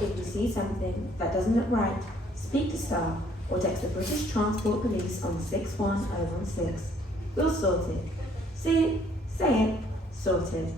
If you see something that doesn't look right, speak to staff or text the British Transport Police on 61016. We'll sort it. See it, say it, sorted.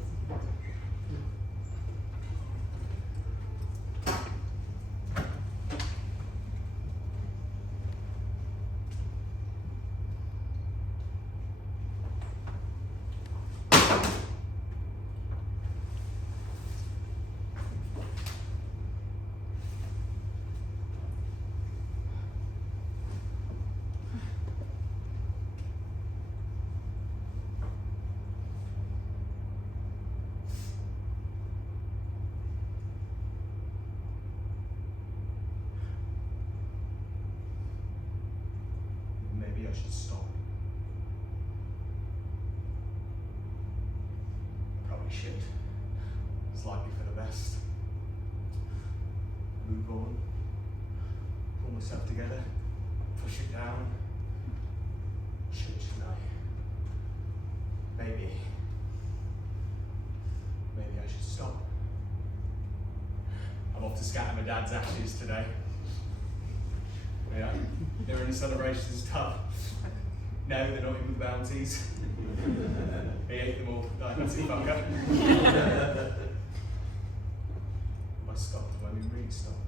Maybe I should stop. I probably should. It's likely for the best. Move on. Pull myself together. Push it down. Shouldn't I? Maybe I should stop. I'm off to scatter my dad's ashes today. Yeah, they're in the celebrations tough. No, they're not in with bounties. He ate them all, that nasty fucker. I stopped, I mean really stopped.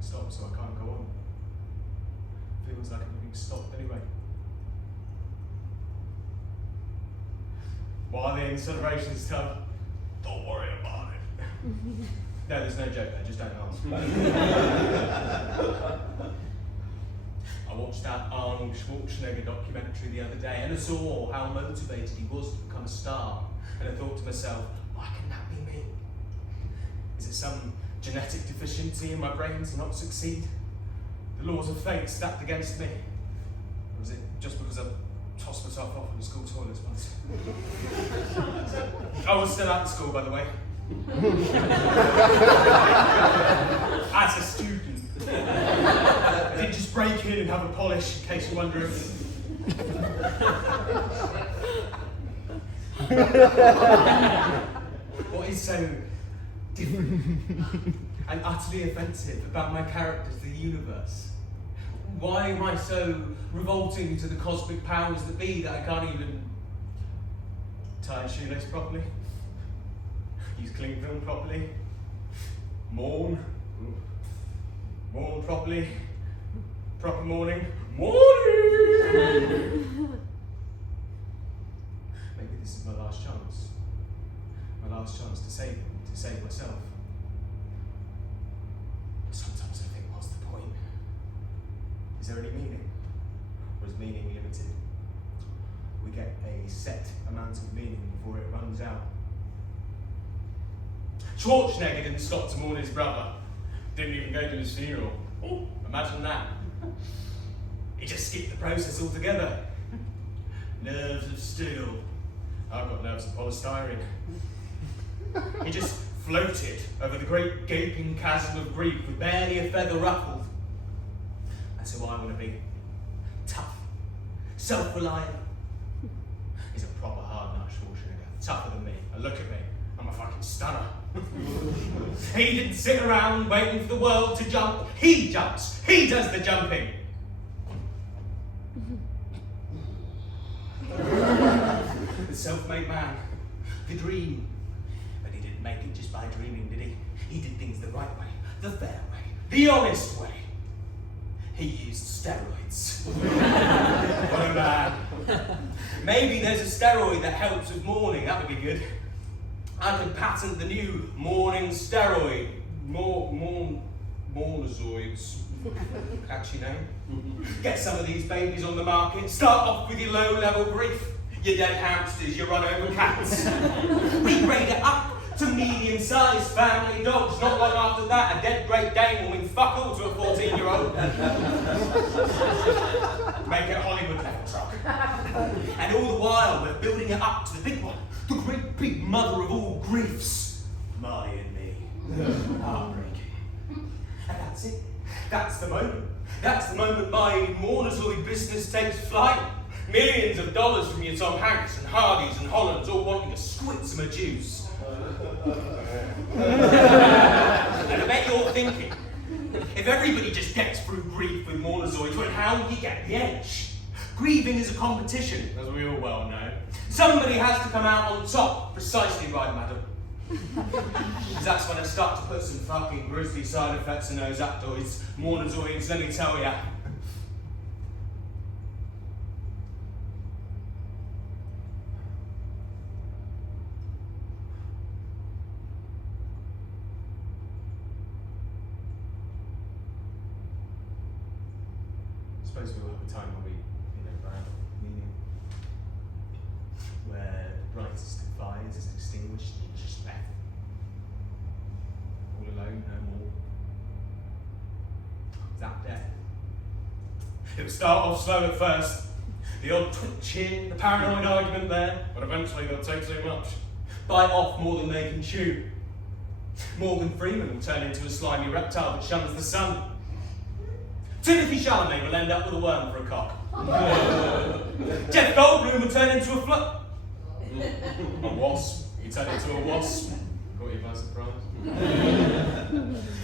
Stopped so I can't go on. Feels like everything's stopped anyway. Why are they in celebrations tough? Don't worry about it. No, there's no joke there, just don't ask. I watched that Arnold Schwarzenegger documentary the other day and I saw how motivated he was to become a star. And I thought to myself, why can that be me? Is it some genetic deficiency in my brain to not succeed? The laws of fate stacked against me? Or is it just because I tossed myself off in the school toilets once? I was still at school, by the way. As a student. I didn't just break in and have a polish, in case you're wondering. What is so different and utterly offensive about my characters to the universe? Why am I so revolting to the cosmic powers that be that I can't even tie a shoelace properly? Use cling film properly? Mourn properly? Proper mourning? Morning! Maybe this is my last chance. My last chance to save him, to save myself. Sometimes I think, what's the point? Is there any meaning? Or is meaning limited? We get a set amount of meaning before it runs out. Schwarzenegger didn't stop to mourn his brother. Didn't even go to his funeral. Oh, imagine that. He just skipped the process altogether. Nerves of steel. I've got nerves of polystyrene. He just floated over the great gaping chasm of grief with barely a feather ruffled. That's who I want to be. Tough. Self-reliant. He's a proper hard nut, Schwarzenegger. Tougher than me. And look at me. I'm a fucking stunner. He didn't sit around waiting for the world to jump. He jumps. He does the jumping. The self-made man. The dream. But he didn't make it just by dreaming, did he? He did things the right way, the fair way, the honest way. He used steroids. What a man. Maybe there's a steroid that helps with mourning. That would be good. I could patent the new morning steroid. Mournazoids. Catchy name. Get some of these babies on the market. Start off with your low-level grief. Your dead hamsters, your run-over cats. We grade it up to medium-sized family dogs. Not long after that, a dead Great Dane will mean fuck all to a 14-year-old. Make it a Hollywood level truck. And all the while, we're building it up to the big one. The great big mother of all griefs. Marley and me. Heartbreaking. And that's it. That's the moment. That's the moment my mournazoid business takes flight. Millions of dollars from your Tom Hanks and Hardys and Hollands all wanting to squid some juice. And bet you're thinking, if everybody just gets through grief with mournerzoids, well, how do you get the edge? Grieving is a competition, as we all well know. Somebody has to come out on top. Precisely right, madam. Because that's when I start to put some fucking grisly side effects in those aptoids, mournerzoids, let me tell ya. I suppose we'll have a time when we, meaning where the brightest of fires is extinguished and you're just left all alone, no more. Is that death? It'll start off slow at first, the odd twitching, the paranoid argument there, but eventually they'll take too much. Bite off more than they can chew. Morgan Freeman will turn into a slimy reptile that shuns the sun. Timothy Chalamet will end up with a worm for a cock. Jeff Goldblum will turn into a a wasp. You turn into a wasp. Caught you by surprise.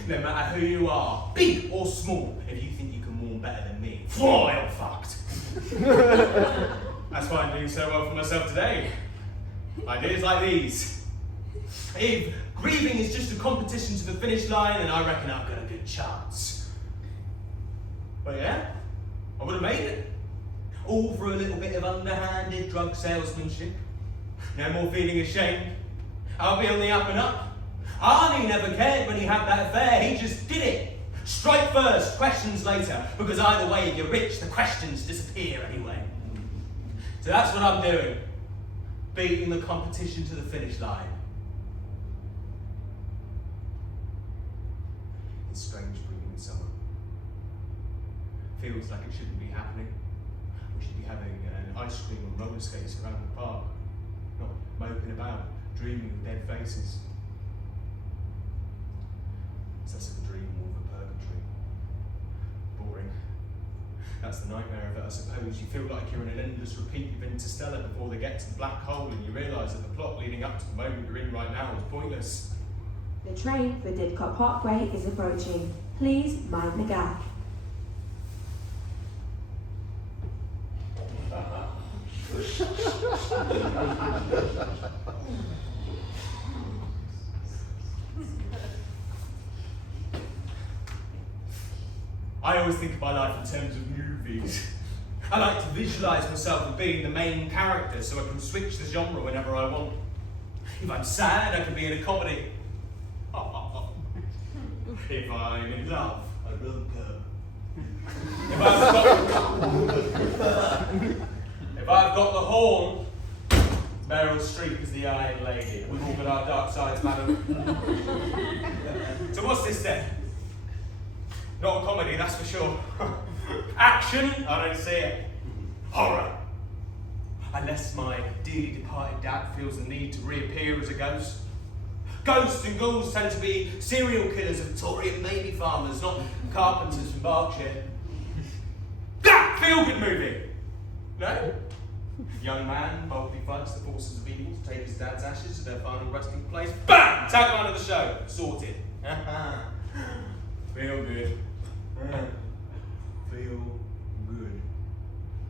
No matter who you are, big or small, if you think you can mourn better than me, fly or fucked. That's why I'm doing so well for myself today. Ideas like these. If grieving is just a competition to the finish line, then I reckon I've got a good chance. But yeah, I would have made it. All for a little bit of underhanded drug salesmanship. No more feeling ashamed. I'll be on the up and up. Arnie never cared when he had that affair, he just did it. Strike first, questions later, because either way, if you're rich, the questions disappear anyway. So that's what I'm doing. Beating the competition to the finish line. It's strange being with someone. Feels like it shouldn't be happening. We should be having an ice cream and roller skates around the park, not moping about, dreaming of dead faces. It's less of a dream, more of a purgatory. Boring. That's the nightmare of it, I suppose. You feel like you're in an endless repeat of Interstellar before they get to the black hole, and you realise that the plot leading up to the moment you're in right now is pointless. The train for Didcot Parkway is approaching. Please mind the gap. I always think of my life in terms of movies. I like to visualise myself as being the main character so I can switch the genre whenever I want. If I'm sad, I can be in a comedy. If I'm in love, I rom-com. If I've got the horn, Meryl Streep is the Iron Lady. We've all got our dark sides, madam. So what's this then? Not a comedy, that's for sure. Action? I don't see it. Horror. Unless my dearly departed dad feels the need to reappear as a ghost. Ghosts and ghouls tend to be serial killers of Victorian baby farmers, not carpenters from Berkshire. That feel-good movie! No? Young man boldly fights the forces of evil to take his dad's ashes to their final resting place. Bam! Tagline of the show. Sorted. Feel good. Feel good.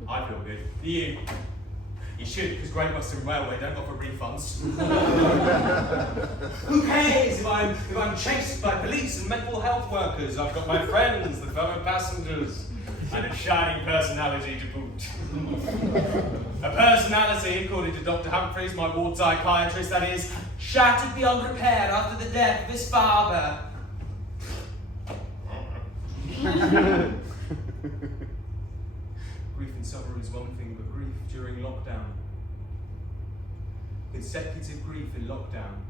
I feel good. You? You should, because Great Western Railway don't offer refunds. Who cares if I'm chased by police and mental health workers? I've got my friends, the fellow passengers, and a shining personality to boot. A personality, according to Dr. Humphreys, my ward psychiatrist, that is, shattered beyond repair after the death of his father. Grief in summer is one thing, but grief during lockdown. Consecutive grief in lockdown.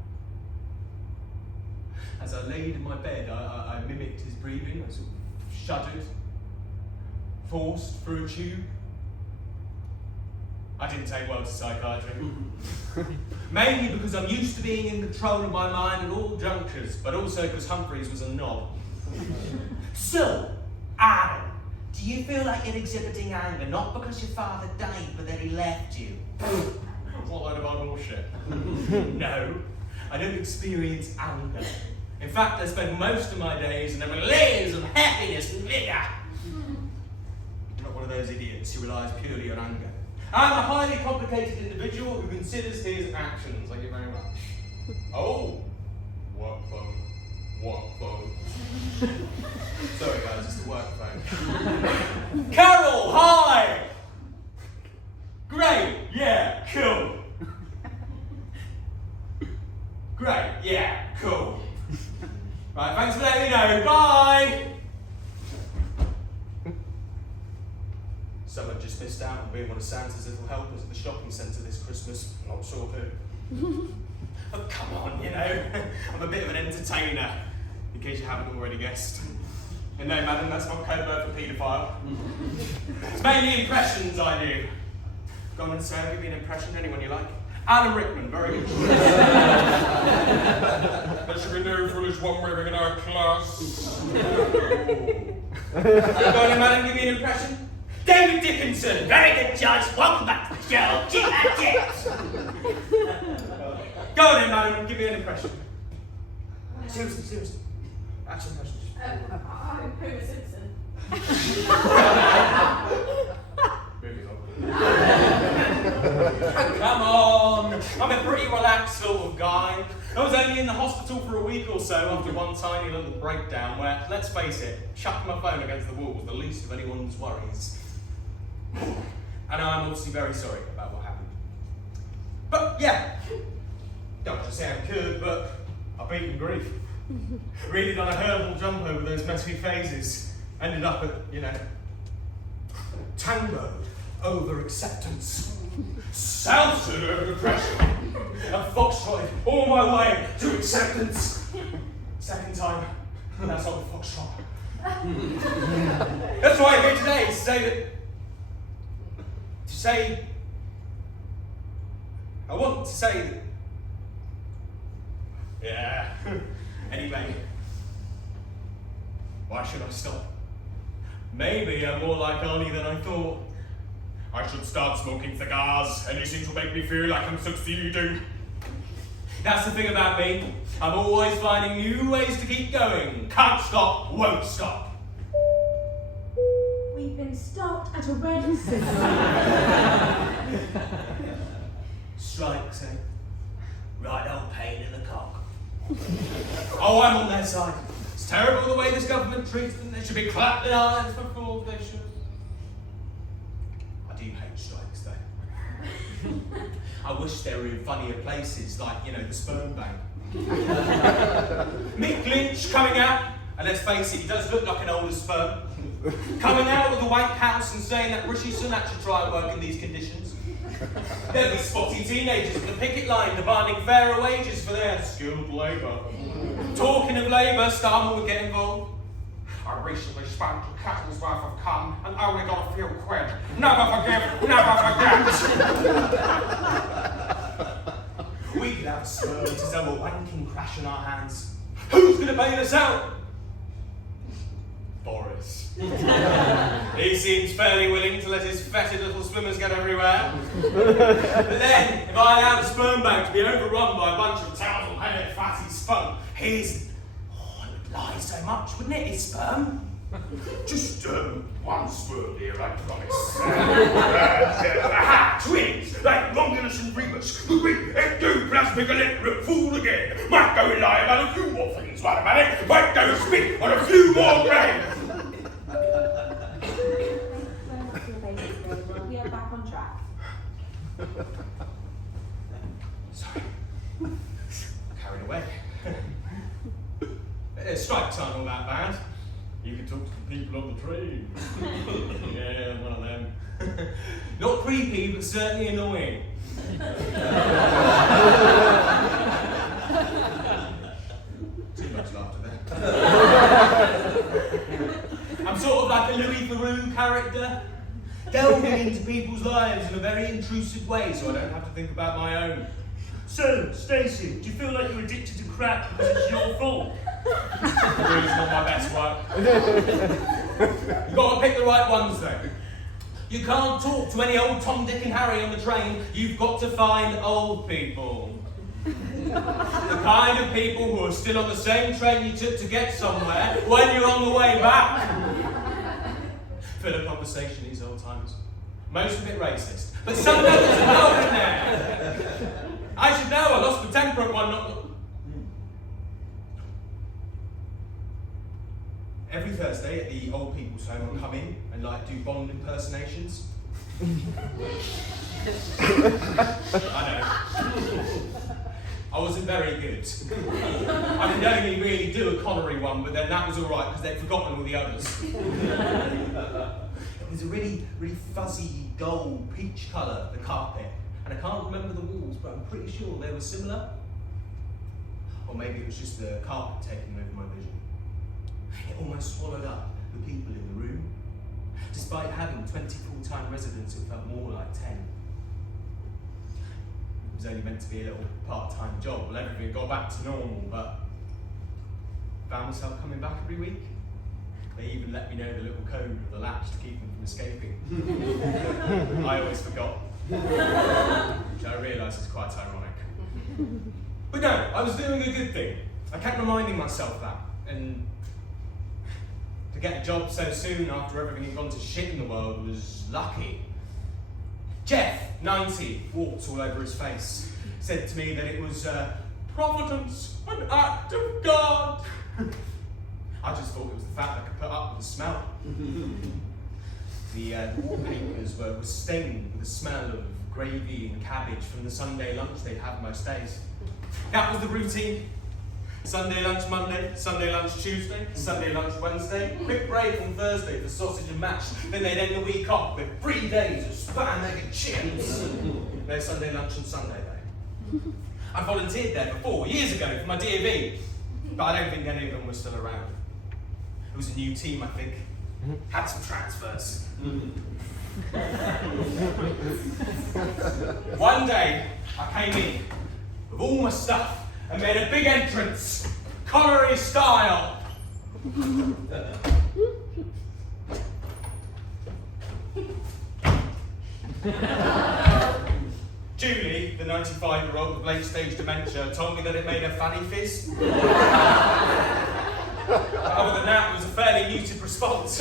As I laid in my bed, I mimicked his breathing. I sort of shuddered, forced through a tube. I didn't take well to psychiatry. Mainly because I'm used to being in control of my mind at all junctures, but also because Humphreys was a knob. So, Adam, do you feel like you're exhibiting anger, not because your father died, but that he left you? What a load of bullshit. No, I don't experience anger. In fact, I spend most of my days in a malaise of happiness and vigour. I'm not one of those idiots who relies purely on anger. I'm a highly complicated individual who considers his actions. Thank you very much. Oh, work phone. Work phone. Sorry guys, it's the work phone. Carol, hi! Great, yeah, cool. Great, yeah, cool. Right, thanks for letting me know, bye! Someone just missed out on being one of Santa's little helpers at the shopping centre this Christmas. Not sure who. Oh, come on, you know. I'm a bit of an entertainer, in case you haven't already guessed. And no, madam, that's not code word for paedophile. It's mainly impressions I do. Go on and say, I'll give you an impression, anyone you like. Alan Rickman, very good. There should be no foolish one raving in our class. Go on, madam, give me an impression. David Dickinson! Very good, Judge. Welcome back to the show. Keep that jet. Go on then, madam. Give me an impression. Seriously. Action impressions. Homer Simpson. Moving on. Come on. I'm a pretty relaxed sort of guy. I was only in the hospital for a week or so after one tiny little breakdown where, let's face it, chucking my phone against the wall was the least of anyone's worries. And I'm obviously very sorry about what happened. But yeah, don't just sound good, but I've beaten grief. Really done a hurdle jump over those messy phases. Ended up at, tango over acceptance. Salsa over depression. And foxtrot all my way to acceptance. Second time, that's not the foxtrot. That's why I'm here today, I want to say that, yeah, anyway, why should I stop? Maybe I'm more like Arnie than I thought. I should start smoking cigars, anything to make me feel like I'm succeeding. That's the thing about me, I'm always finding new ways to keep going. Can't stop, won't stop. We've been stopped at a red signal. Strikes, eh? Right old pain in the cock. Oh, I'm on their side. It's terrible the way this government treats them. They should be clapped in irons for fools, they should. I do hate strikes, though. I wish they were in funnier places, like, the sperm bank. Mick Lynch coming out, and let's face it, he does look like an older sperm. Coming out of the White House and saying that Rishi Sunak should try and work in these conditions. There'll be spotty teenagers at the picket line demanding fairer wages for their skilled labour. Talking of labour, Starmer would get involved. I recently spanked a cattle's worth of cum and only got a few quid. Never forgive, never forget. We could have a spur to sell a wanking crash in our hands. Who's going to bail us out? Boris. He seems fairly willing to let his fetid little swimmers get everywhere. But then, if I allowed the sperm bank to be overrun by a bunch of towel-headed fatty spunk, it would lie so much, wouldn't it, his sperm? Just one sperm here, I promise. Aha, twins, like Romulus and Remus, who bring ectoplasmic electric fool again. Might go and lie about a few more things, what about it? Might go spit on a few more grains. We are back on track. Sorry. Carried away. Strike time all that bad. You can talk to the people on the train. Yeah, one of them. Not creepy, but certainly annoying. Too much laughter there. I'm sort of like a Louis Theroux character, delving into people's lives in a very intrusive way so I don't have to think about my own. So, Stacey, do you feel like you're addicted to crack because it's your fault? Really, it's not my best work. You've got to pick the right ones though. You can't talk to any old Tom, Dick and Harry on the train. You've got to find old people. The kind of people who are still on the same train you took to get somewhere when you're on the way back. Fill a conversation, these old timers. Most of it racist, but some nuggets of gold in there. I should know, I lost my temper at one not. Every Thursday at the old people's home, I'll come in and do Bond impersonations. I know. I wasn't very good. I could only really do a Connery one, but then that was alright because they'd forgotten all the others. It was a really, really fuzzy gold peach colour, the carpet. And I can't remember the walls, but I'm pretty sure they were similar. Or maybe it was just the carpet taking over my vision. It almost swallowed up the people in the room. Despite having 20 full-time residents, it felt more like 10. It was only meant to be a little part-time job. Well, everything got back to normal, but I found myself coming back every week. They even let me know the little code of the latch to keep them from escaping. I always forgot, which I realise is quite ironic. But no, I was doing a good thing. I kept reminding myself that, and to get a job so soon after everything had gone to shit in the world was lucky. Jeff, 90, warts all over his face, said to me that it was providence, an act of God. I just thought it was the fact that I could put up with the smell. The wallpapers were stained with the smell of gravy and cabbage from the Sunday lunch they'd have most days. That was the routine. Sunday lunch Monday, Sunday lunch Tuesday, Sunday lunch Wednesday, quick break on Thursday for sausage and mash. Then they'd end the week off with 3 days of spam, egg and chips. No Sunday lunch on Sunday though. I volunteered there before, years ago, for my DAV, but I don't think any of them were still around. It was a new team, I think. Had some transfers. One day, I came in with all my stuff and made a big entrance, Connery style. Julie, the 95-year-old with late-stage dementia, told me that it made her fanny fizz. Other than that, it was a fairly muted response.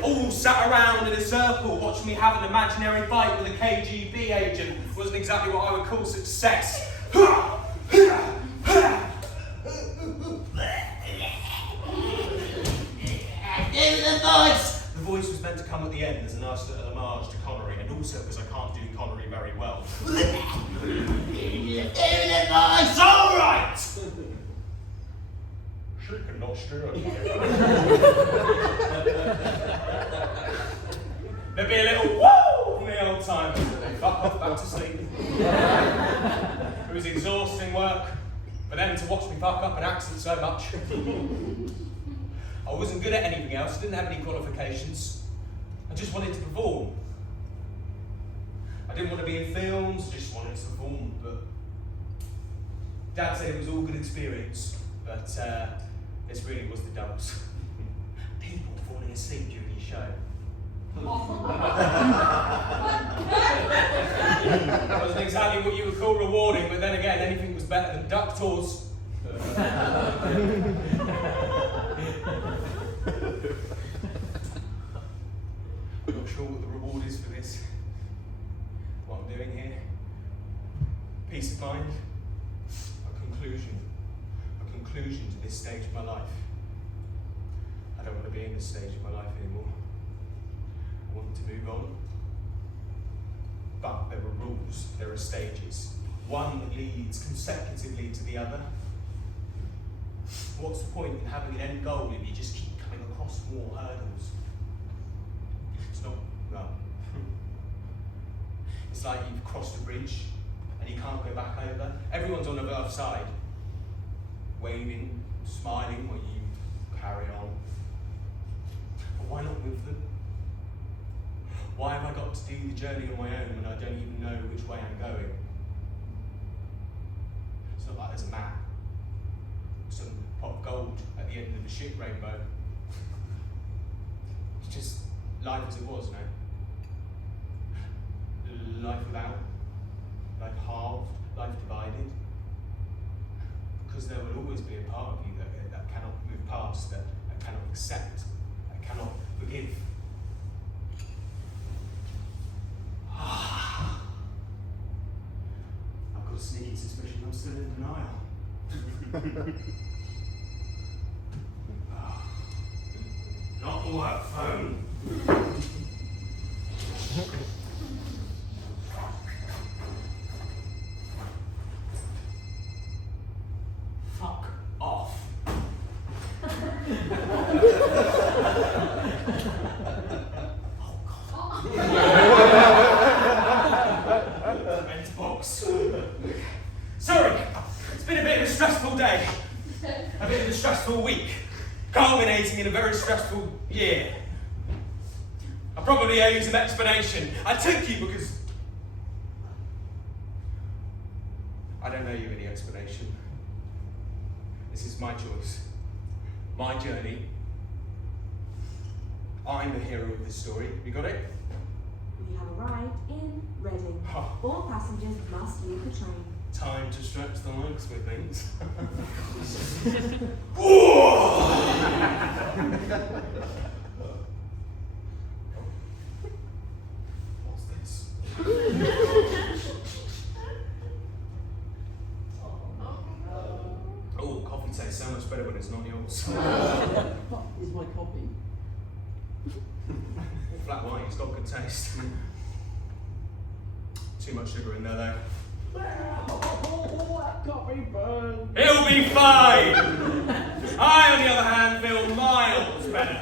All sat around in a circle watching me have an imaginary fight with a KGB agent. Wasn't exactly what I would call success. Give me the voice! The voice was meant to come at the end as a nice little homage to Connery, and also because I can't do Connery very well. Give me the voice! Alright! She cannot steer it. There'd be a little woo from the old timers, and they'd fuck off back to sleep. It was exhausting work for them to watch me fuck up an accent so much. I wasn't good at anything else, I didn't have any qualifications. I just wanted to perform. I didn't want to be in films, I just wanted to perform, but Dad said it was all good experience, but this really was the dumps. People falling asleep during your show. It wasn't exactly what you would call rewarding, but then again, anything was better than duck tours. I'm not sure what the reward is for this. What I'm doing here. Peace of mind. A conclusion to this stage of my life. I don't want to be in this stage of my life anymore. I want to move on. But there are rules, there are stages. One that leads consecutively to the other. What's the point in having an end goal if you just keep coming across more hurdles? It's not, well, it's like you've crossed a bridge and you can't go back over. Everyone's on the other side, waving, smiling while you carry on. But why not with them? Why have I got to do the journey on my own when I don't even know which way I'm going? It's not like there's a map, some pot of gold at the end of the shit rainbow. It's just life as it was, no? Life without, life halved, life divided. part of you that cannot move past, that cannot accept, that cannot forgive. I've got a sneaky suspicion I'm still in denial. Not the work phone. Fuck off. Men's box. Sorry, it's been a bit of a stressful day. A bit of a stressful week. Culminating in a very stressful year. I probably owe you some explanation. I took you because I don't owe you any explanation. This is my choice, my journey. I'm the hero of this story. You got it? We have arrived in Reading. Oh. All passengers must leave the train. Time to stretch the legs with things. What's this? Oh, coffee tastes so much better when it's not yours. What is my copy? Flat white, it's got good taste. Too much sugar in there though. Oh, that got me burned. He'll be fine! I, on the other hand, feel miles better.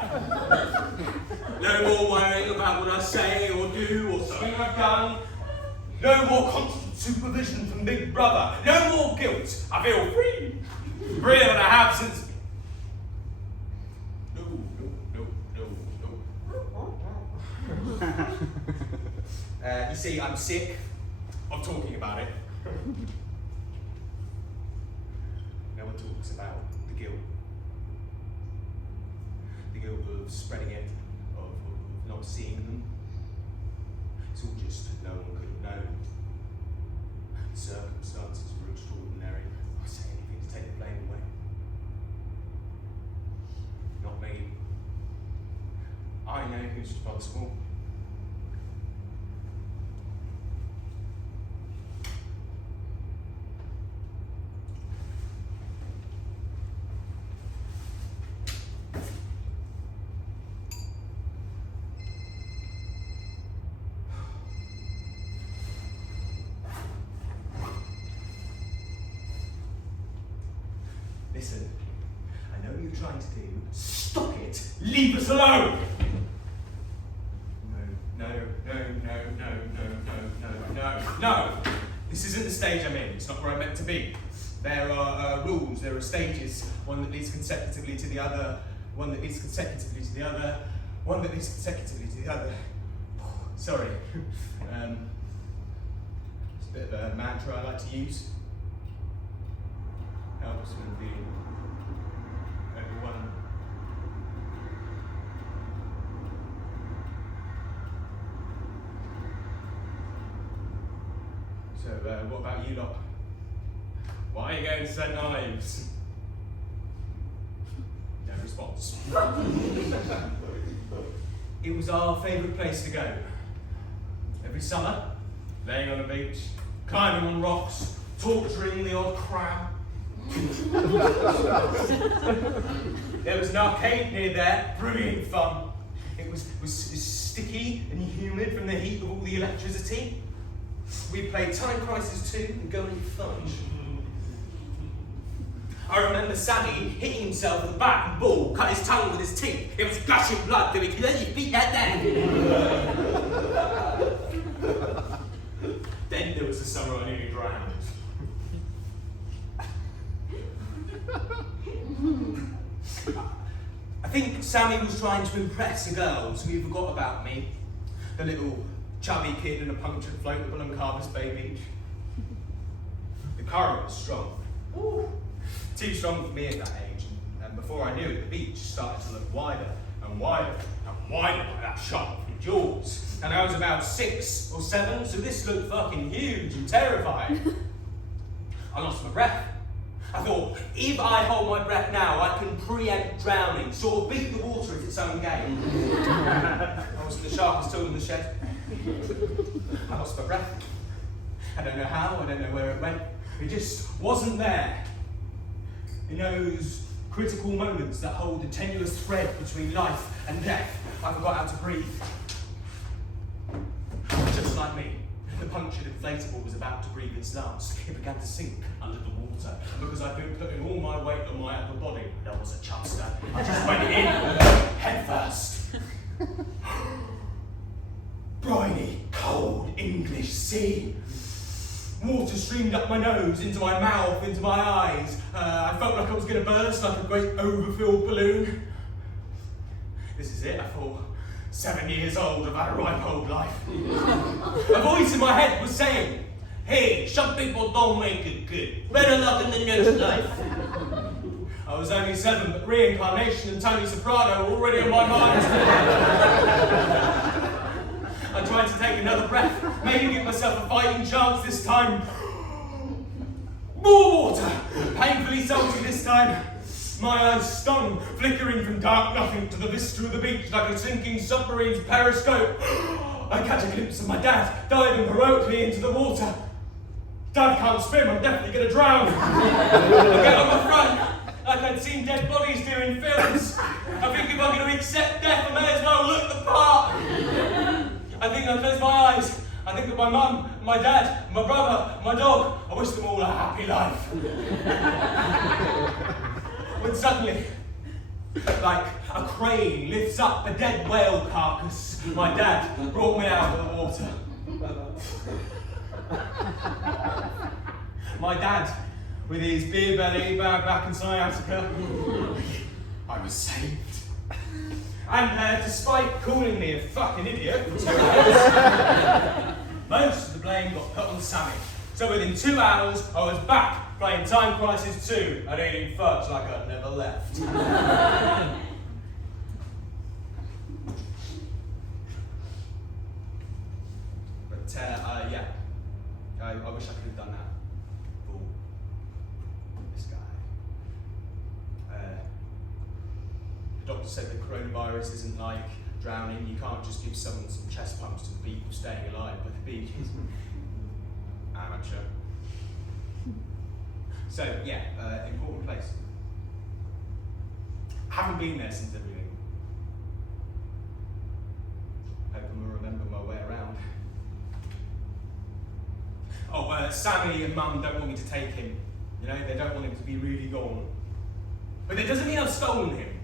No more worrying about what I say or do or something I've done. No more constant supervision from Big Brother. No more guilt. I feel free. Freer than I have since... No. You see, I'm sick of talking about it. No one talks about the guilt. The guilt of spreading it, of not seeing them. It's all just no one could have known. The circumstances were extraordinary. I'll say anything to take the blame away. Not me. I know who's responsible. Listen, I know what you're trying to do. Stop it! Leave us alone! No. This isn't the stage I'm in. It's not where I'm meant to be. There are rules, there are stages. One that leads consecutively to the other, one that leads consecutively to the other, one that leads consecutively to the other. Sorry. It's a bit of a mantra I like to use. Helps with being overwhelmed. So, what about you lot? Why are you going to St. Ives? No response. It was our favourite place to go. Every summer, laying on the beach, climbing on rocks, torturing the odd crab. There was an arcade near there, brilliant fun. It was sticky and humid from the heat of all the electricity. We played Time Crisis 2 and Going Fudge. I remember Sammy hitting himself with a bat and ball, cut his tongue with his teeth. It was gushing blood, but he could only beat that down. Then there was the summer I nearly drowned. I think Sammy was trying to impress a girl, so he forgot about me. The little chubby kid in a punctured floatable on Carver's Bay Beach. The current was strong. Ooh. Too strong for me at that age. And before I knew it, the beach started to look wider and wider and wider like that shark from Jaws. And I was about 6 or 7, so this looked fucking huge and terrifying. I lost my breath. I thought, if I hold my breath now, I can preempt drowning, sort of beat the water at its own game. I was the sharpest tool in the shed. I lost my breath. I don't know how, I don't know where it went. It just wasn't there. In those critical moments that hold the tenuous thread between life and death, I forgot how to breathe. Just like me, the punctured inflatable was about to breathe its last. It began to sink under the water because I'd been putting all my weight on my upper body. I was a chubster. I just went in head first. Briny, cold English sea. Water streamed up my nose, into my mouth, into my eyes. I felt like I was going to burst like a great overfilled balloon. This is it, I thought. 7 years old, I've had a ripe old life. A voice in my head was saying, hey, some people don't make it good. Better luck in the next life. I was only 7, but reincarnation and Tony Soprano were already on my mind. I tried to take another breath, maybe give myself a fighting chance this time. More water! Painfully salty this time. My eyes stung, flickering from dark nothing to the vista of the beach like a sinking submarine's periscope. I catch a glimpse of my dad diving heroically into the water. Dad can't swim, I'm definitely going to drown. I get on the front, like I'd seen dead bodies do in films. I think if I'm going to accept death, I may as well look the part. I think I close my eyes. I think of my mum, my dad, my brother, my dog. I wish them all a happy life. When suddenly, like a crane lifts up a dead whale carcass, my dad brought me out of the water. My dad, with his beer belly, bad back and sciatica, I was saved. And despite calling me a fucking idiot for 2 hours, most of the blame got put on Sammy. So within 2 hours, I was back playing Time Crisis 2 and eating fudge like I'd never left. But yeah, I wish I could have done that for this guy. The doctor said that coronavirus isn't like drowning. You can't just give someone some chest pumps to the beat of staying alive by the beach. Amateur. So yeah, important place. Haven't been there since the beginning. Hope I'm gonna remember my way around. Oh, Sammy and Mum don't want me to take him. You know, they don't want him to be really gone. But that doesn't mean I've stolen him.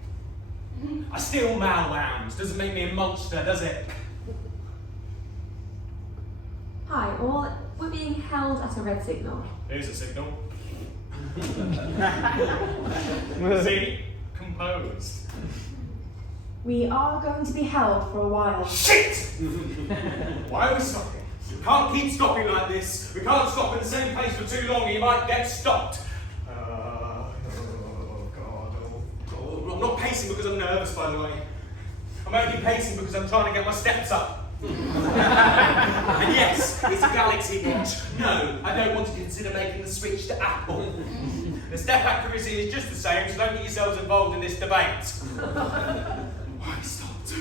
I steal malwounds. Doesn't make me a monster, does it? Hi, all. We're being held at a red signal. Here's a signal. See? Composed. We are going to be held for a while. Shit! Why are we stopping? We can't keep stopping like this. We can't stop in the same place for too long or you might get stopped. Oh God. I'm not pacing because I'm nervous, by the way. I'm only pacing because I'm trying to get my steps up. And yes, it's a Galaxy Watch. No, I don't want to consider making the switch to Apple. The step accuracy is just the same, so don't get yourselves involved in this debate. Why stopped?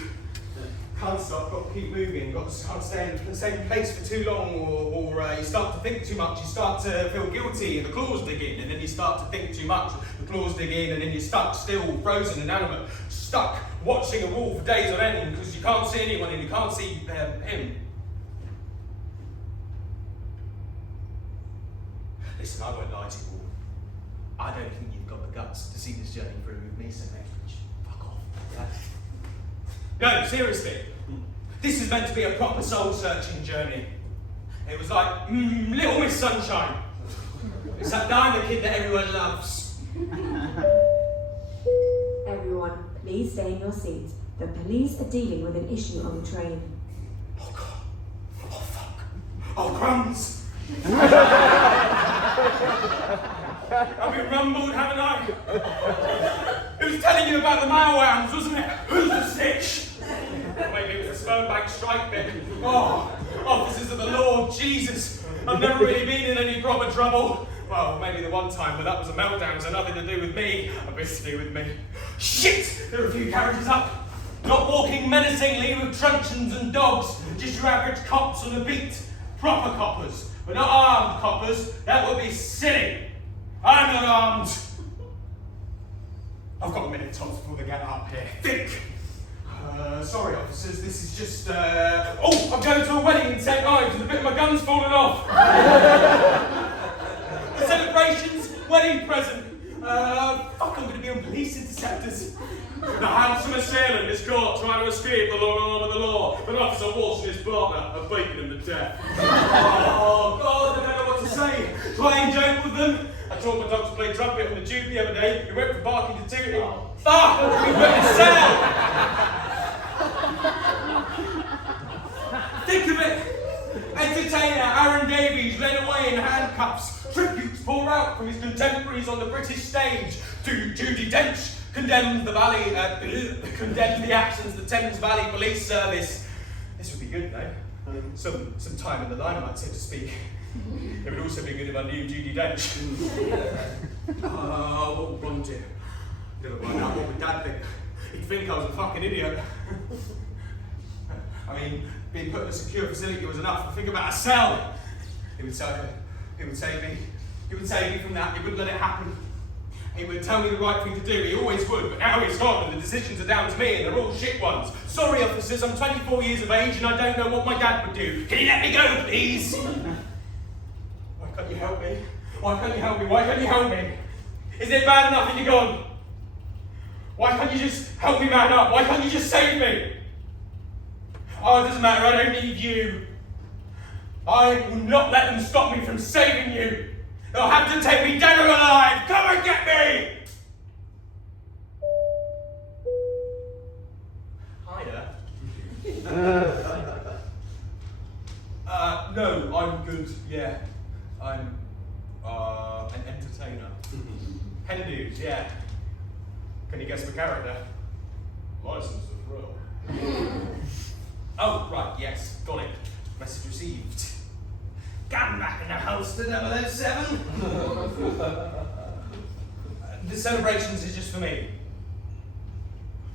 Can't stop, got to keep moving, can't stay in the same place for too long, or you start to think too much, you start to feel guilty, and the claws dig in, and then you start to think too much, the claws dig in, and then you're stuck, still, frozen, inanimate, stuck, watching a wall for days on end, because you can't see anyone, and you can't see him. Listen, I won't lie to you all. I don't think you've got the guts to see this journey through with me, so mate, fuck off. No, seriously. This is meant to be a proper soul-searching journey. It was like, Little Miss Sunshine. It's that diner kid that everyone loves. Everyone, please stay in your seats. The police are dealing with an issue on the train. Oh God. Oh fuck. Oh crumbs. I've been rumbled, haven't I? It was telling you about the malwounds, wasn't it? Who's the snitch? Maybe it was a Stonebank strike bit. Oh, officers of the Lord, Jesus. I've never really been in any proper trouble. Well, maybe the one time, but that was a meltdown, so nothing to do with me. A bit to do with me. Shit! There are a few carriages up. Not walking menacingly with truncheons and dogs, just your average cops on the beat. Proper coppers, but not armed coppers. That would be silly. I'm not armed. I've got a minute, Tom, before they get up here. Think! Sorry, officers, this is just, Oh, I'm going to a wedding in St. Ives and a bit of my gun's fallen off. The celebrations, wedding present. Fuck, I'm going to be on police interceptors. The handsome assailant is caught trying to escape the long arm of the law, but Officer Walsh and his partner are beating him to death. Oh, God, I don't know what to say. Try and joke with them. I taught my dog to play trumpet on the tube the other day. He went from barking to tooting. Fuck! We went to cell! Think of it! Entertainer Aaron Davies led away in handcuffs. Tributes pour out from his contemporaries on the British stage. Judi Dench condemned the actions of the Thames Valley Police Service. This would be good, though. Some time in the limelight, so to speak. It would also be good if I knew Judi Dench. What would Ron do? Never mind that, what would Dad think? He'd think I was a fucking idiot. I mean, being put in a secure facility was enough. Think about a cell. He would save me. He would save me from that. He wouldn't let it happen. He would tell me the right thing to do. He always would. But now he's gone, and the decisions are down to me, and they're all shit ones. Sorry, officers. I'm 24 years of age, and I don't know what my dad would do. Can you let me go, please? Why can't you help me? Why can't you help me? Why can't you help me? Isn't it bad enough that you're gone? Why can't you just help me man up? Why can't you just save me? Oh, it doesn't matter, I don't need you. I will not let them stop me from saving you. They'll have to take me dead or alive. Come and get me! Hiya. No, I'm good, yeah. I'm, an entertainer. Hen dudes, yeah. Can you guess the character? License to thrill. Oh, right, yes, got it. Message received. Gun back in the holster, 007. The celebrations is just for me.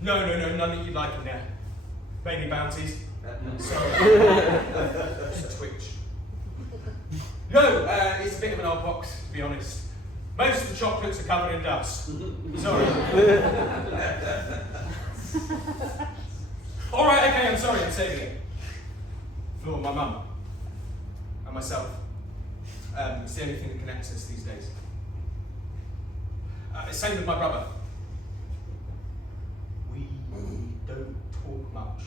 No, none that you'd like in there. Mainly bounties. Sorry. Just a twitch. No, it's a bit of an old box, to be honest. Most of the chocolates are covered in dust. Sorry. Alright, okay, I'm sorry, I'm saving it. For my mum. And myself. It's the only thing that connects us these days. Same with my brother. We don't talk much.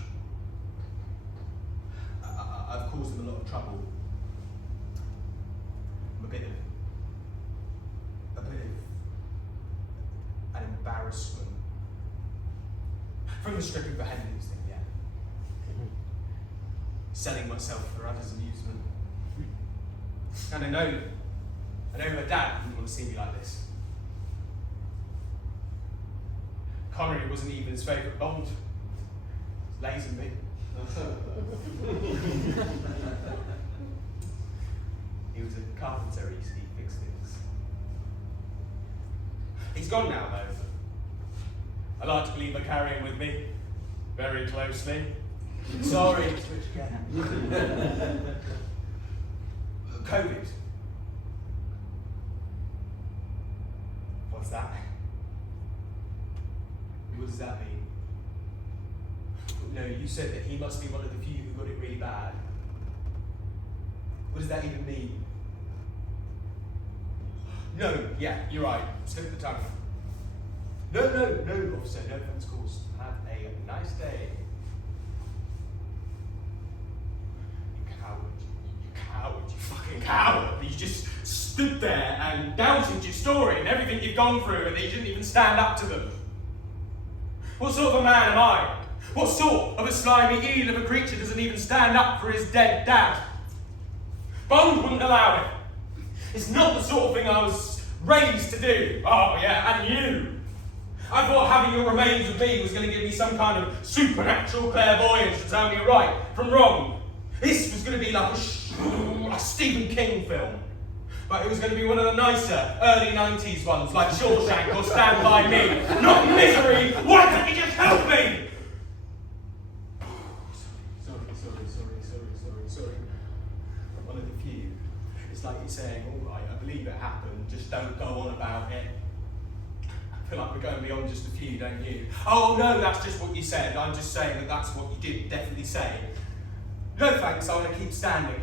I've caused him a lot of trouble. I'm a bit of an embarrassment. From the stripping for Henry's thing, yeah. Selling myself for others' amusement. And I know her dad didn't want to see me like this. Connery wasn't even his favourite Bond. It's Lazenby. He was a carpenter, he fixed things. He's gone now, though. I like to believe I carry him with me, very closely. Sorry, switch again. COVID. What's that? What does that mean? No, you said that he must be one of the few who got it really bad. What does that even mean? No, yeah, you're right. Slip of the tongue. No, officer, no offense caused. Have a nice day. You coward, you fucking coward. You just stood there and doubted your story and everything you've gone through, and you didn't even stand up to them. What sort of a man am I? What sort of a slimy eel of a creature doesn't even stand up for his dead dad? Bond wouldn't allow it. It's not the sort of thing I was raised to do. Oh yeah, and you. I thought having your remains with me was going to give me some kind of supernatural clairvoyance to tell me right from wrong. This was going to be like a Stephen King film. But it was going to be one of the nicer, early 90s ones, like Shawshank or Stand By Me. Not Misery! Why can't you just help me? Sorry. I'm one of the few. It's like you're saying, all right, I believe it happened, just don't go on about it. I feel like we're going beyond just a few, don't you? Oh no, that's just what you said. I'm just saying that that's what you did definitely say. No thanks, I want to keep standing.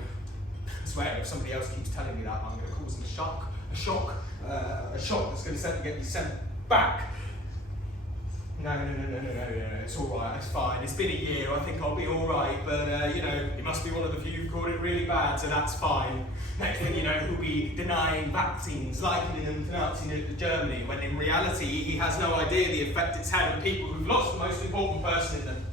I swear, if somebody else keeps telling me that, I'm going to cause them a shock that's going to get me sent back. No, it's all right, it's fine. It's been a year, I think I'll be all right, but you must be one of the few who caught it really bad, so that's fine. Next thing you know, he'll be denying vaccines, likening them to Nazi Germany, when in reality he has no idea the effect it's had on people who've lost the most important person in them.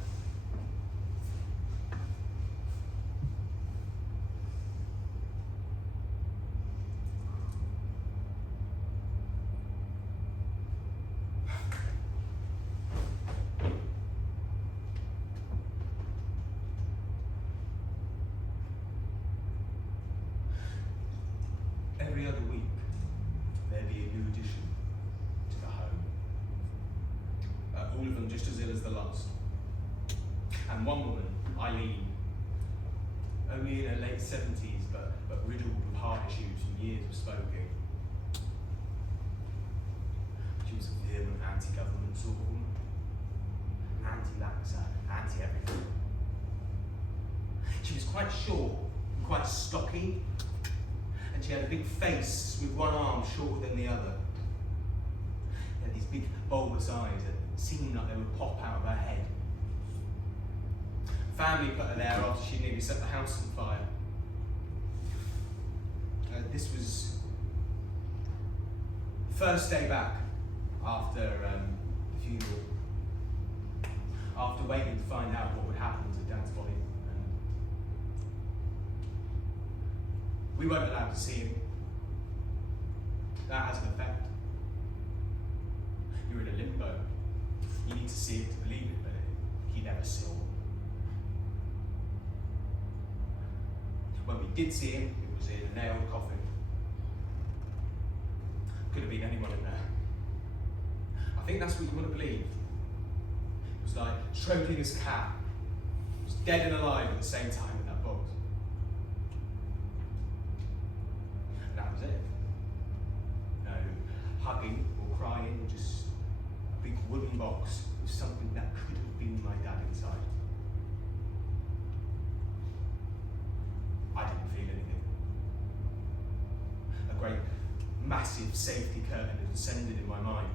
Every other week, there'd be a new addition to the home. All of them just as ill as the last. And one woman, Eileen, only in her late 70s, but riddled with heart issues from years of smoking. She was a vehement anti-government sort of woman. Anti-vaxxer, anti-everything. She was quite short and quite stocky. And she had a big face with one arm shorter than the other. She had these big bulbous eyes that seemed like they would pop out of her head. Family put her there after she nearly set the house on fire. This was the first day back after the funeral. After waiting to find out what would happen to Dad's body. We weren't allowed to see him. That has an effect. You're in a limbo. You need to see it to believe it, but he never saw. When we did see him, it was in a nailed coffin. Could have been anyone in there. I think that's what you want to believe. It was like Schrodinger's cat. It was dead and alive at the same time in that box. That was it. No hugging or crying, just a big wooden box with something that could have been my dad inside. I didn't feel anything. A great, massive safety curtain had descended in my mind,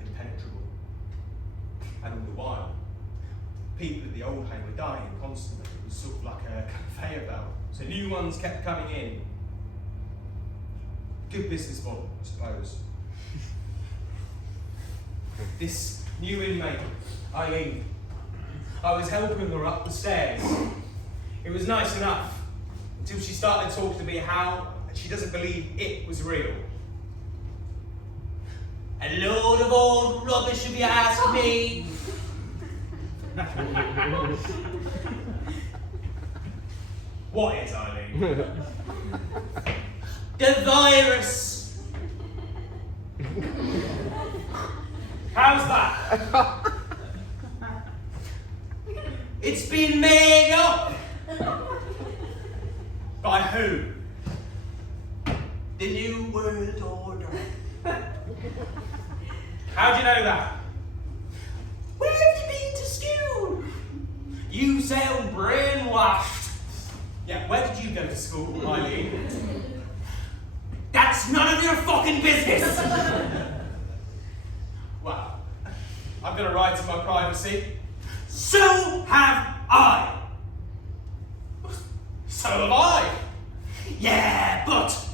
impenetrable. And all the while, people at the old home were dying constantly. It was sort of like a conveyor belt. So new ones kept coming in. Good business model, I suppose. This new inmate, Eileen, I was helping her up the stairs. It was nice enough until she started talking to me how she doesn't believe it was real. A load of old rubbish if you ask me. What is, Eileen? The virus. How's that? It's been made up. By who? The New World Order. How do you know that? Where have you been to school? You sound brainwashed. Yeah, where did you go to school, Eileen? That's none of your fucking business! Well, I've got a right to my privacy. So have I! So have I! Yeah, but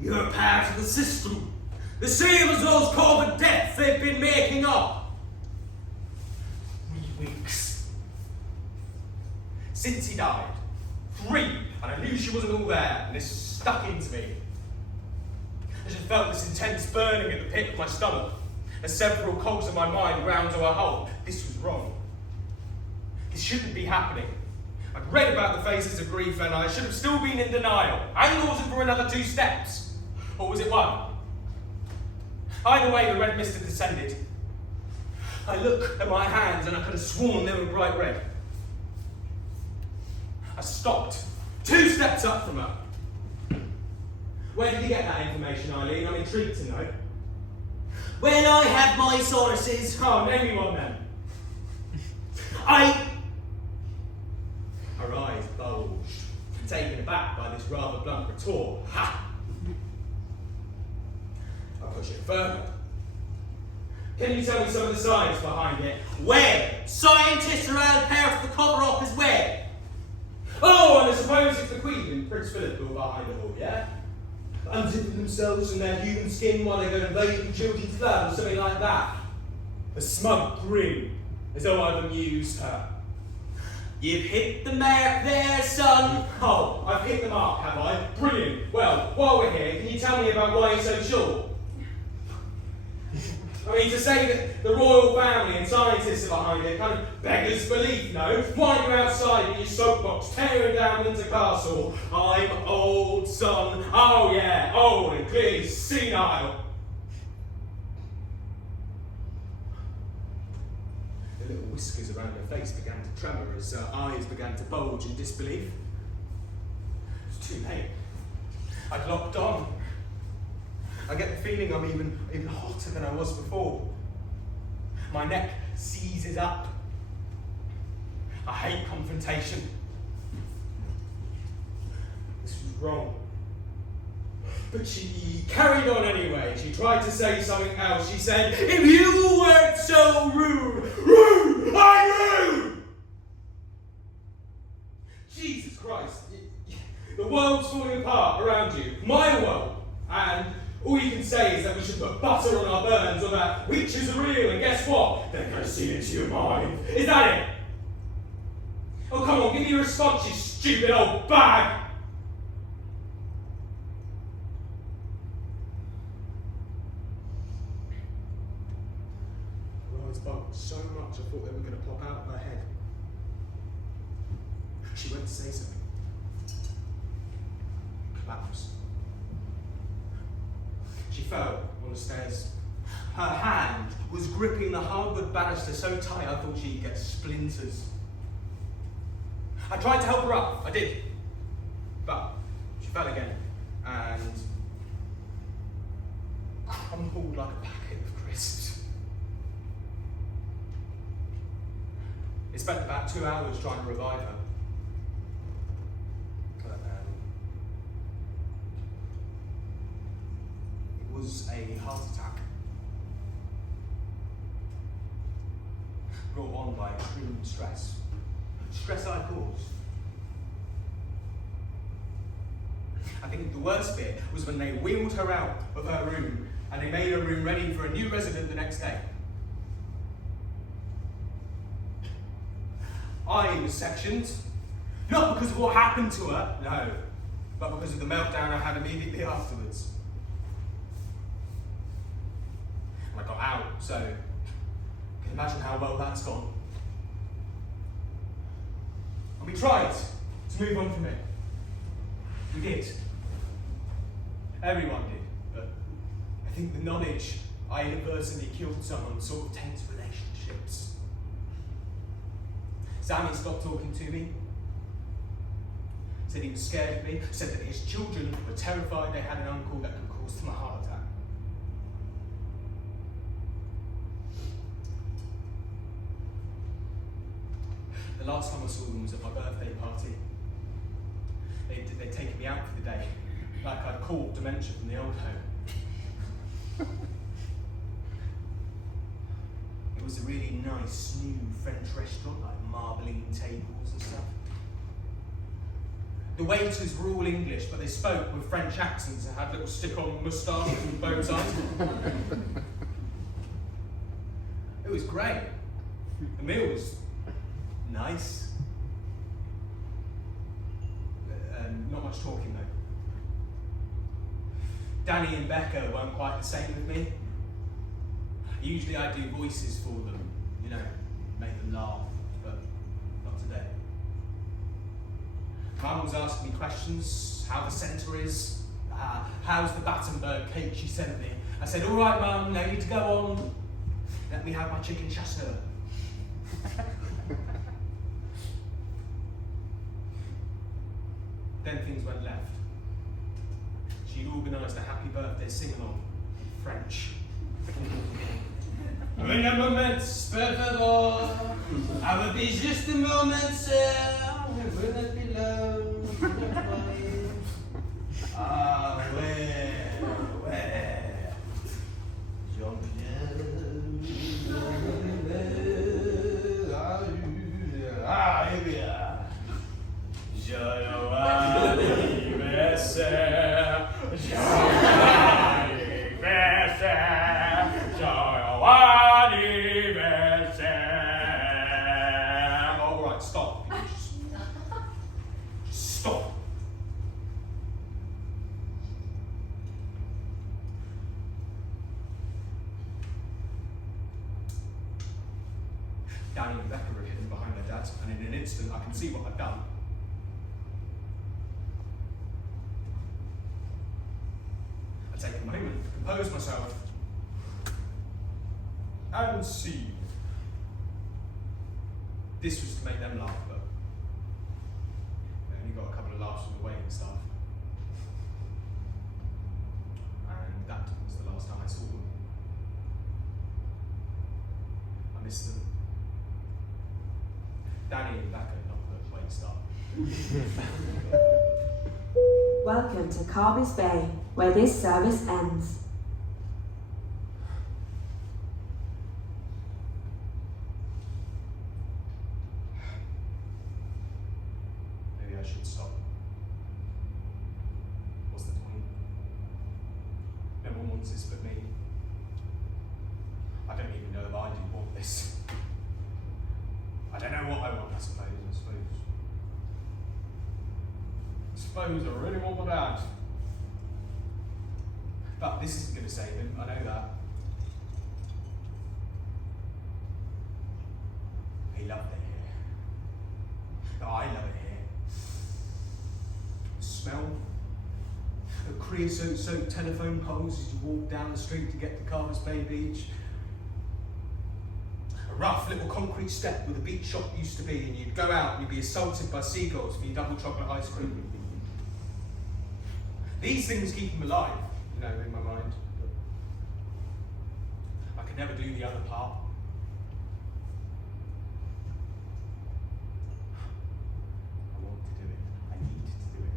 you're part of the system. The same as those COVID deaths they've been making up. 3 weeks. Since he died. 3, and I knew she wasn't all there, and this stuck into me. I just felt this intense burning at the pit of my stomach, as several cogs of my mind ground to a halt. This was wrong. This shouldn't be happening. I'd read about the phases of grief and I should have still been in denial. Anger wasn't for another 2 steps. Or was it 1? Either way, the red mist had descended. I looked at my hands and I could have sworn they were bright red. I stopped, 2 steps up from her. Where did you get that information, Eileen? I'm intrigued to know. Well, I have my sources. Oh, name me one then. Her eyes bulged, taken aback by this rather blunt retort. Ha! I push it further. Can you tell me some of the science behind it? Well, scientists are all part of the cover-up as well. Oh, and I suppose it's the Queen and Prince Philip who are behind it all, yeah? Unzipping themselves from their human skin while they go invading children's labs or something like that. A smug grin, as though I've amused her. You've hit the mark there, son. Oh, I've hit the mark, have I? Brilliant. Well, while we're here, can you tell me about why you're so sure? I mean, to say that the royal family and scientists are behind it kind of beggars belief, no? Why are you outside in your soapbox, tearing down Windsor Castle? I'm old, son. Oh yeah, old and clearly senile. The little whiskers around her face began to tremor as her eyes began to bulge in disbelief. It was too late. I'd locked on. I get the feeling I'm even hotter than I was before. My neck seizes up. I hate confrontation. This was wrong. But she carried on anyway. She tried to say something else. She said, "If you weren't so rude, I'm rude!" Jesus Christ. The world's falling apart around you. My world. And all you can say is that we should put butter on our burns or that witches are real, and guess what? They're going to see into your mind. Is that it? Oh, come on, give me a response, you stupid old bag! Her eyes bulged so much I thought they were going to pop out of her head. She went to say something. Collapsed. She fell on the stairs. Her hand was gripping the hardwood banister so tight I thought she'd get splinters. I tried to help her up, I did. But she fell again and crumpled like a packet of crisps. It spent about 2 hours trying to revive her. It was a heart attack. Brought on by extreme stress. Stress I caused. I think the worst bit was when they wheeled her out of her room and they made her room ready for a new resident the next day. I was sectioned, not because of what happened to her, no, but because of the meltdown I had immediately afterwards. And I got out, so you can imagine how well that's gone. And we tried to move on from it. We did. Everyone did, but I think the knowledge I inadvertently killed someone sort of taints relationships. Sammy stopped talking to me, said he was scared of me, said that his children were terrified they had an uncle that could cause them a heart attack. The last time I saw them was at my birthday party. They'd taken me out for the day, like I'd caught dementia from the old home. It was a really nice new French restaurant, like marbling tables and stuff. The waiters were all English, but they spoke with French accents and had little stick-on moustaches and bow ties. It was great. The meal was nice. Not much talking though. Danny and Becca weren't quite the same with me. Usually I do voices for them, you know, make them laugh, but not today. Mum was asking me questions, how the centre is, how's the Battenberg cake she sent me. I said, all right, Mum, no need to go on. Let me have my chicken chasseur. Then things went left. She'd organised a happy birthday sing-along in French. Un moment, per favor. I will be just a moment, sir. It will not be long. Ah, where? Jean-Pierre. Ah, here we are. Joyeux anniversaire. Joyeux anniversaire. Joyeux anniversaire. All right, stop. Just stop. Danny and Rebecca are hidden behind their dads, and in an instant I can see what I've done. I take a moment to compose myself and see. This was to make them laugh, but they only got a couple of laughs on the way and stuff. And that was the last time I saw them. I missed them. Danny and Rebecca, not the way stuff. Welcome to Carby's Bay, where this service ends. Maybe I should stop. What's the point? No one wants this but me. I don't even know if I do want this. I don't know what I want, I suppose. I really want my dad. But this isn't going to save him, I know that. He loved it here. No, I love it here. The smell of creosote-soaked telephone poles as you walk down the street to get to Carver's Bay Beach. A rough little concrete step where the beach shop used to be, and you'd go out and you'd be assaulted by seagulls for your double chocolate ice cream. These things keep him alive, you know, in my mind. I could never do the other part. I want to do it. I need to do it.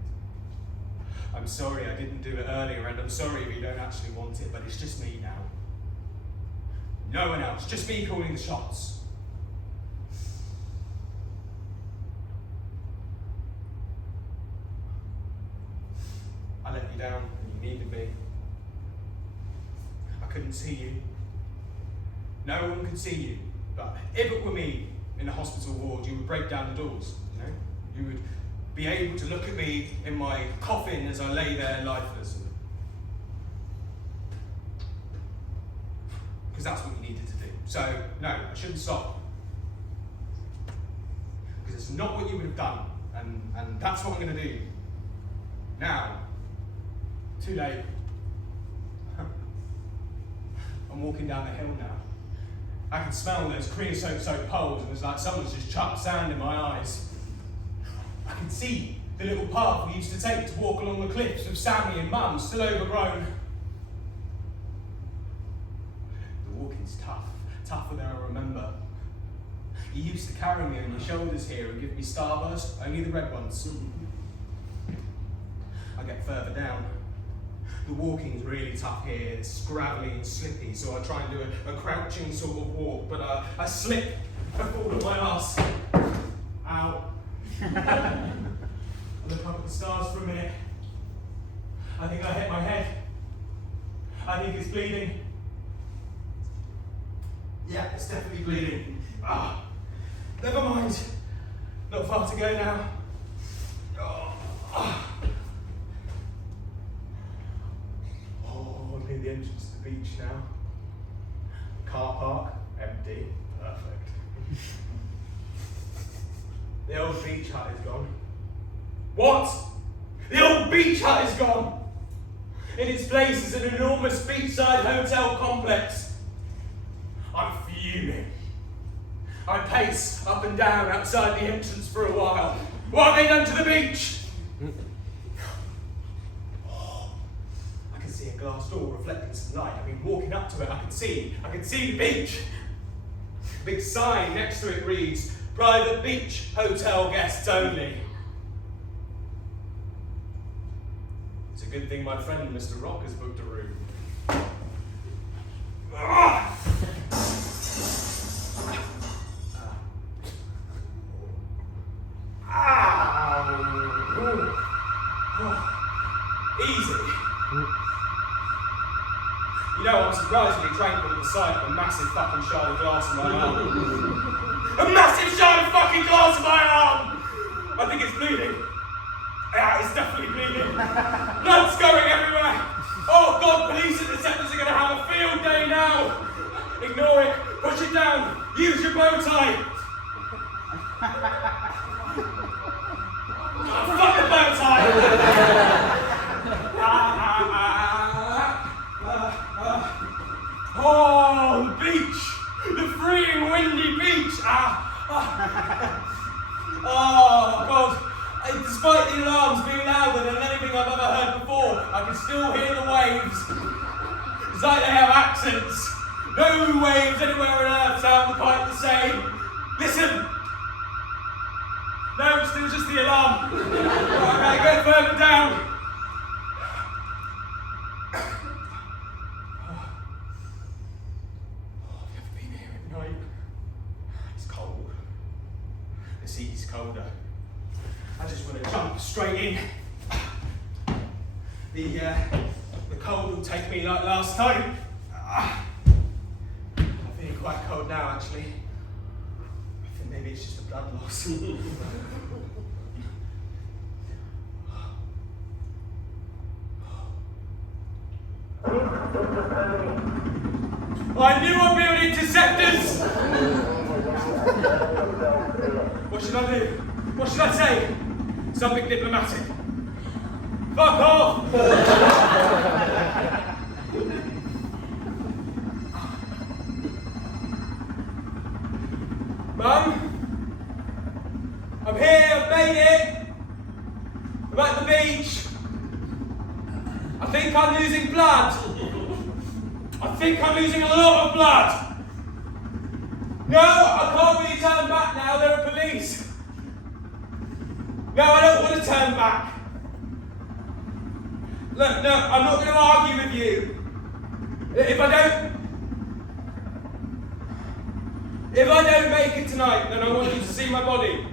I'm sorry I didn't do it earlier, and I'm sorry if you don't actually want it, but it's just me now. No one else, just me calling the shots. I let you down and you needed me. I couldn't see you. No one could see you. But if it were me in the hospital ward, you would break down the doors, you know? You would be able to look at me in my coffin as I lay there lifeless. Because that's what you needed to do. So, no, I shouldn't stop. Because it's not what you would have done. And that's what I'm going to do. Now. Too late. I'm walking down the hill now. I can smell those creosote-soaked poles, and it's like someone's just chucked sand in my eyes. I can see the little path we used to take to walk along the cliffs with Sammy and Mum, still overgrown. The walking's tough, tougher than I remember. You used to carry me on your shoulders here and give me starburst, only the red ones. I get further down. The walking's really tough here, it's gravelly and slippy, so I try and do a crouching sort of walk, but I slip, I fall on my arse. Ow. I look up at the stars for a minute. I think I hit my head. I think it's bleeding. Yeah, it's definitely bleeding. Ah, never mind. Not far to go now. Near the entrance to the beach now. Car park, empty. Perfect. The old beach hut is gone. What? The old beach hut is gone. In its place is an enormous beachside hotel complex. I'm fuming. I pace up and down outside the entrance for a while. What have they done to the beach? Oh, I can see a glass door reflecting some light. I mean, walking up to it, I can see the beach. A big sign next to it reads, "Private beach, hotel guests only." It's a good thing my friend Mr. Rock has booked a room. Easy. You know, I'm surprisingly tranquil at the sight of a massive fucking shard of glass in my arm. A massive shard of fucking glass in my arm! I think it's bleeding. Yeah, it's definitely bleeding. Blood's going everywhere. Oh God, police interceptors are going to have a field day now. Ignore it. Push it down. Use your bow tie. Oh, fuck the bow tie. Oh, the beach. The freeing, windy beach. Oh, God. Despite the alarms being louder than anything I've ever heard before, I can still hear the waves. It's like they have accents. No waves anywhere on earth sound quite the same. Listen. No, it's still just the alarm. I gotta go further down. I've never been here at night. It's cold. The sea's colder. I just want to jump straight in. The cold will take me like last time. I'm feeling quite cold now, actually. I think maybe it's just a blood loss. I knew I'd be on interceptors! What should I do? What should I say? Something diplomatic. Fuck off! Mum? I'm here, I've made it! I'm at the beach. I think I'm losing blood. I think I'm losing a lot of blood. No, I can't really turn back now, there are police. No, I don't want to turn back. Look, no, I'm not going to argue with you. If I don't make it tonight, then I want you to see my body.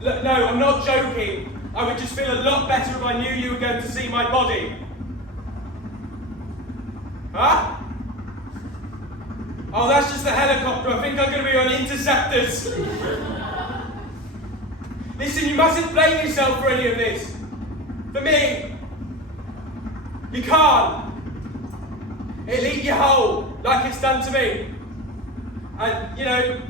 Look, no, I'm not joking. I would just feel a lot better if I knew you were going to see my body. Huh? Oh, that's just the helicopter. I think I'm going to be on interceptors. Listen, you mustn't blame yourself for any of this. For me. You can't. It'll eat you whole, like it's done to me. And, you know,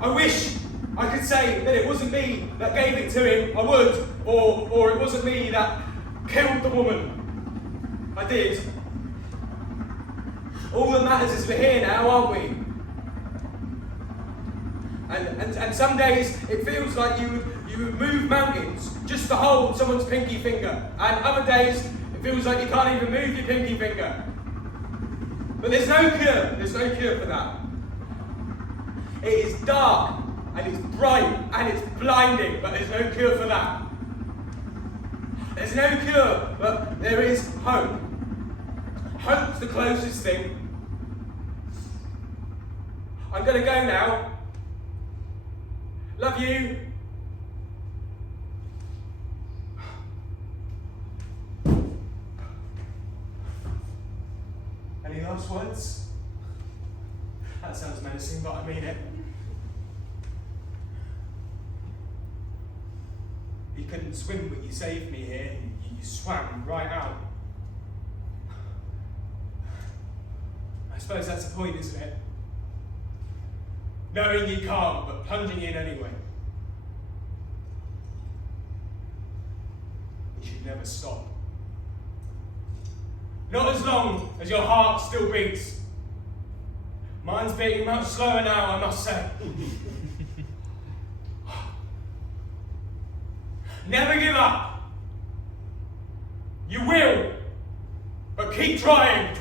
I wish I could say that it wasn't me that gave it to him. I would. Or it wasn't me that killed the woman. I did. All that matters is we're here now, aren't we? And some days it feels like you would move mountains just to hold someone's pinky finger. And other days it feels like you can't even move your pinky finger. But there's no cure. There's no cure for that. It is dark and it's bright and it's blinding, but there's no cure for that. There's no cure, but there is hope. Hope's the closest thing. I'm gonna go now. Love you. Any last words? That sounds menacing, but I mean it. You couldn't swim, but you saved me here. You swam right out. I suppose that's the point, isn't it? Knowing you can't, but plunging in anyway. never stop. Not as long as your heart still beats. Mine's beating much slower now, I must say. Never give up. You will, but keep trying.